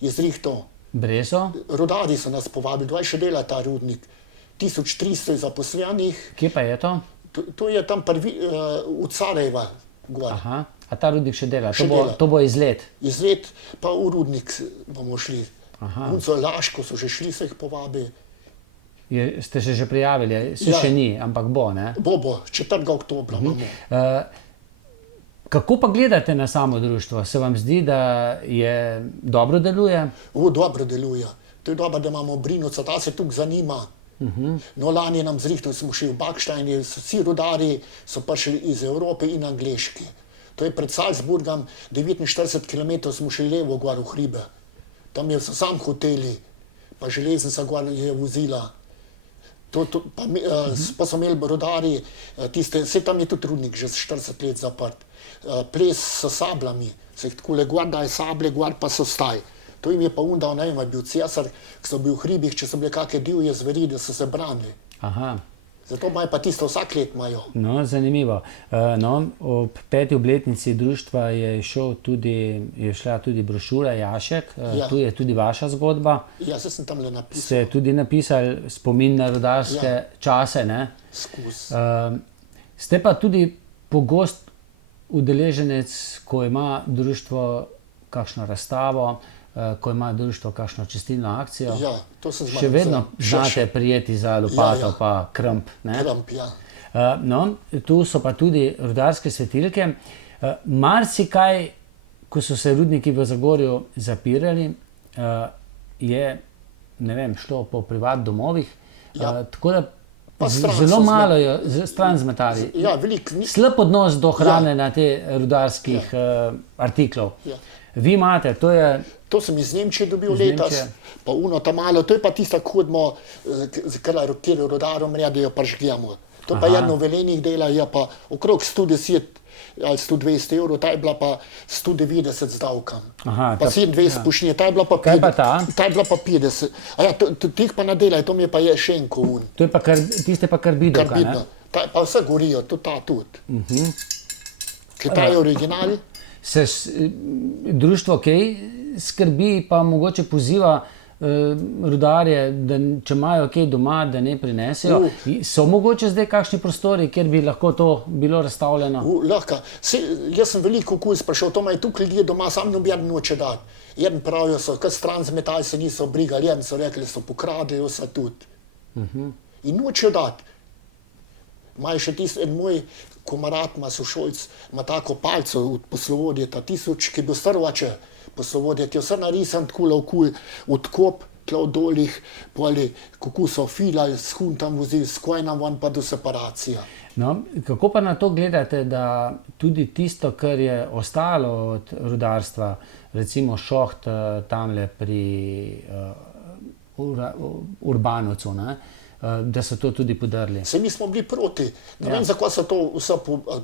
je zrihto. Brezo? Rudari so nas povabili, 2 še dela ta rudnik. 1300 je zaposlenih, Kje pa je to? to je tam prvi, v Carajeva gor. Aha, a ta rudnik še dela? Še dela. To bo izlet. Izlet pa v rudnik bomo šli. Aha. Unco Laško so že šli, se jih povabi. Ste se že prijavili? Se Ja. še ni, ampak bo, ne? Bo, 4. oktobra imamo. Kako pa gledate na samo društvo? Se vam zdi, da je dobro deluje? Dobro deluje. To je dobro, da imamo Brinoca, ta se tukaj zanima. No, lani nam zrihtal, smo šli v Bakštajn, vsi rudari so prišli iz Evrope in angleški. To je pred Salzburgom, 49 km smo šli levo gor v hribe. Tam so sam hoteli, pa železnica gor je vozila. Pa so imeli rudari, vse tam je tudi rudnik že 40 let zaprt. Ples s sablami, se jih takole gor daje sable, gor pa so staj. To jim je pa undal, ne vem, je bil cesar, ki so bili v hribih, če so bile kakšne divje zveri, da so se branili. Aha. Zato imajo pa tisto vsak let imajo. No, zanimivo. No, ob 5. obletnici društva je šla tudi brošura Jašek, Ja. tu je tudi vaša zgodba. Ja, se sem tam le napisal, Ste tudi napisali spomin na rudarske čase, ne? skus. Ste pa tudi pogost udeleženec, ko ima društvo kakšno razstavo, ko ima društvo kakšno čistilno akcijo. Ja, to sem Še vedno znate prijeti za lopato Ja. pa krmp, ne? Kramp, ja. No, tu so pa tudi rudarske svetilke. Marsikaj, ko so se rudniki v Zagorju zapirali, je, ne vem, šlo po privat domovih, Ja. tako da Pa stran zelo so malo jo stran zmetali. Ja, veliko. Slab odnos do hrane na te rudarskih artiklov. Ja. Vi imate, to je To sem iz Nemčije dobil Iz letos, Nemčije. pa uno tam malo, to je pa tista, ko hodimo, kjer rudarom redijo, pa žgijamo. To pa Aha. jedno velenih dela, je pa okrog 110 ali 120 evrov, ta je bila pa 190 z davkom. Aha, Pa 27 pušnje, ta je bila pa Kaj pa ta? Ta je bila pa 50. A ja, teh pa nadelajo, to mi je pa je še en kovun. to je pa tiste pa karbidovka, Karbidno. ne? Pa vse gorijo, tudi ta tudi. Ker ta je original. Se društvo kaj skrbi, pa mogoče poziva rudarje, da če imajo kaj doma, da ne prinesejo. So mogoče zdaj kakšni prostori, kjer bi lahko to bilo razstavljeno? Lahko. Jaz sem veliko okolj sprašal, to imajo tukaj ljudje doma, sam noben noče dati. Jeden pravijo, so kar stran zmetali, se niso brigali, jeden so rekli, so pokradli vse tudi. In nočejo dati. Imajo še tisti, en moj komarat ima sošolc, ima tako palco od poslovodje, ta 1000, ki je bil strvače poslovodje, ki je vse narisan takole okoli, odkop, tla v dolih, poli, kako so filali, s huntam vozili, s kojnam van pa do separacija. No, kako pa na to gledate, da tudi tisto, kar je ostalo od rudarstva, recimo šoht tamle pri Urbanovcu, ne? Da so to tudi podrli. Se mi smo bili proti. Ne vem, zakaj so to vse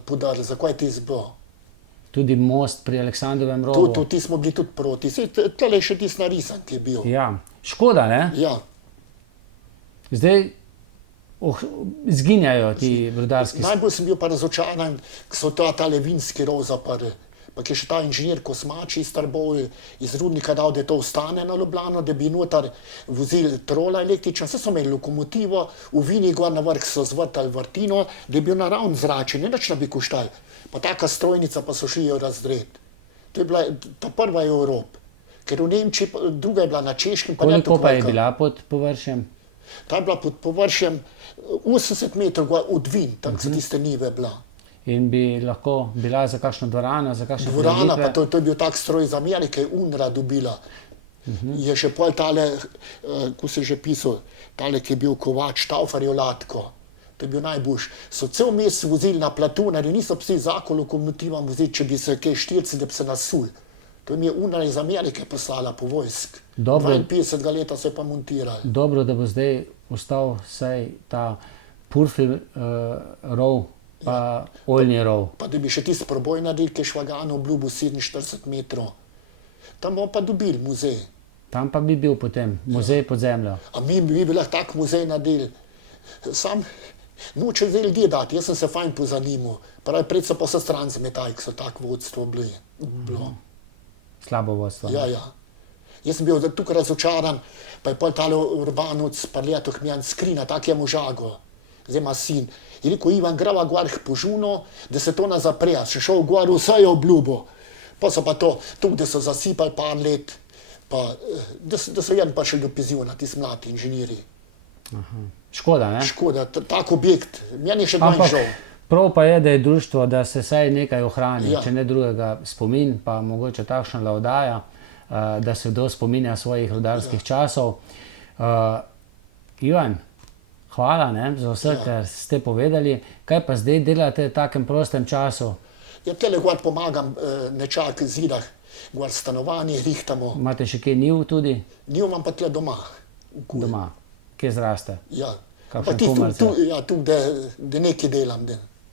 podarili, zakaj je to izbilo. Tudi most pri Aleksandrovem rovu. Ti smo bili tudi proti. Tole je še tisti narisan, ki je bil. Ja, škoda, ne? Ja. Zdaj zginjajo ti rudarski. Najbolj sem bil pa razočaran, ko so tale vinski rov zaprli. Pa ki je še ta inženir Kosmači iz Trbovlja, iz rudnika dal, da to ostane na Ljubljano, da bi noter vozili trola električna. Vse so imeli lokomotivo, v Vini gor na vrh so zvrtali vrtino, da je bil naravn zračen, nič ne bi koštal. Pa taka strojnica pa so šli jo razdret. To je bila ta prva je Evropa. Ker v Nemčiji, druga je bila na Češkem. Koliko pa je bila pod površjem? Ta je bila pod površjem 80 metrov od Vin, tam so tiste nive bila. In bi lahko bila za kakšno dvorano, za kakšno dvorana, pa to je bil tak stroj iz Amerike, UNRWA dobila. Je še pol tale, ko se je že pisal, tale, ki je bil Kovač, Taufarjev Latko. To je bil najboljši. So cel mesec vozili na platunarju, niso psi zakon lokomotivam vozili, če bi se kaj štirci, da bi se nasul. To mi je UNRWA iz Amerike poslala po vojsk. 52 leta so je pa montirali. Dobro, da bo zdaj ostal vsaj ta Purfir rov, pa oljni rov. Pa da bi še tisti proboj naredili, ki je Švaganu obljubil 47 metrov. Tam bomo pa dobili muzej. Tam pa bi bil potem muzej pod zemljo. A mi bi lahko tak muzej naredili. Sam noče zdaj ljudje dati, jaz sem se fajn pozanimal. Pravi, pred so pa vse stran zmetaj, ko so tak vodstvo bilo. Slabo vodstvo. Ja, ja. Jaz sem bil tukaj razočaran, pa je pol tale Urbanovc par letih imel skrina, tak je mu žago. Zdaj ima sin. Je rekel, Ivan, greva gor k Požunu, da se to ne zapre. Še šel gor, vse je obljubo. Pa so pa to, da so zasipali par let, pa da so jedan pa še dopizil na tisti mladi inženirji. Škoda, ne? Škoda, tak objekt. Meni je še manj žal. Prav pa je, da je društvo, da se vsaj nekaj ohrani, če ne drugega spomin, pa mogoče takšna laudaja, da se kdo spominja svojih rudarskih časov. Ivan, hvala za vse, kar ste povedali. Kaj pa zdaj delate v takem prostem času? Ja, tele gor pomagam nečak zidah, gor stanovanje rihtamo. Imate še kaj njiv tudi? Njiv imam pa tle doma. Doma, kje zraste? Ja, pa tu, da nekaj delam.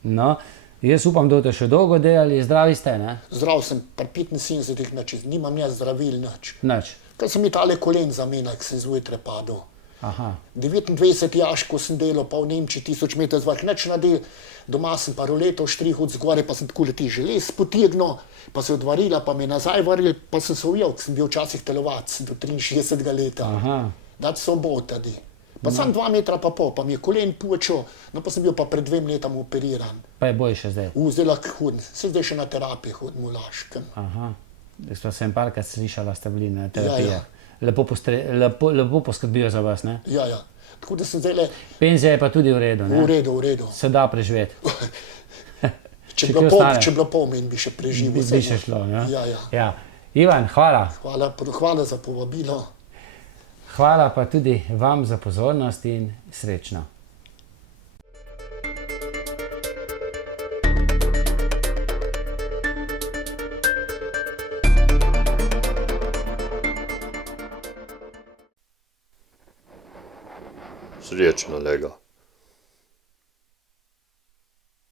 No, jaz upam, da boste še dolgo delali, zdravi ste, ne? Zdrav sem, pri 75 nič, nimam jaz zdravil nič. Nič? Kaj sem mi tale kolen zamenjal, ko sem zjutraj padel. Aha. 29 jaškov sem delal, pa v Nemčiji 1000 metrov zvrh nič nadel, doma sem pa roleto štrih od zgore, pa sem tako leti želez potegnil, pa se je odvarila, pa me nazaj varil, pa sem se ujel, sem bil včasih telovac do 63 leta. Aha. Dati sobotadi. Pa sam 2 metra pa pol, pa mi je kolen počel, no pa sem bil pa pred 2 letami operiran. Pa je boljše zdaj? Zdaj lahko hodim, se zdaj še na terapiji hodim v Laškem. Aha, jaz sem parkrat slišala, ste bili na terapijah. Lepo poskrbijo za vas, ne? Ja, ja. Tako da sem zdaj Penzija je pa tudi v redu, ne? V redu. Se da preživeti. Če bi bilo pol meni, bi še preživel. Bi še šlo, ne? Ja. Ivan, hvala. Hvala za povabilo. Hvala pa tudi vam za pozornost in srečno. Srečno, Lega.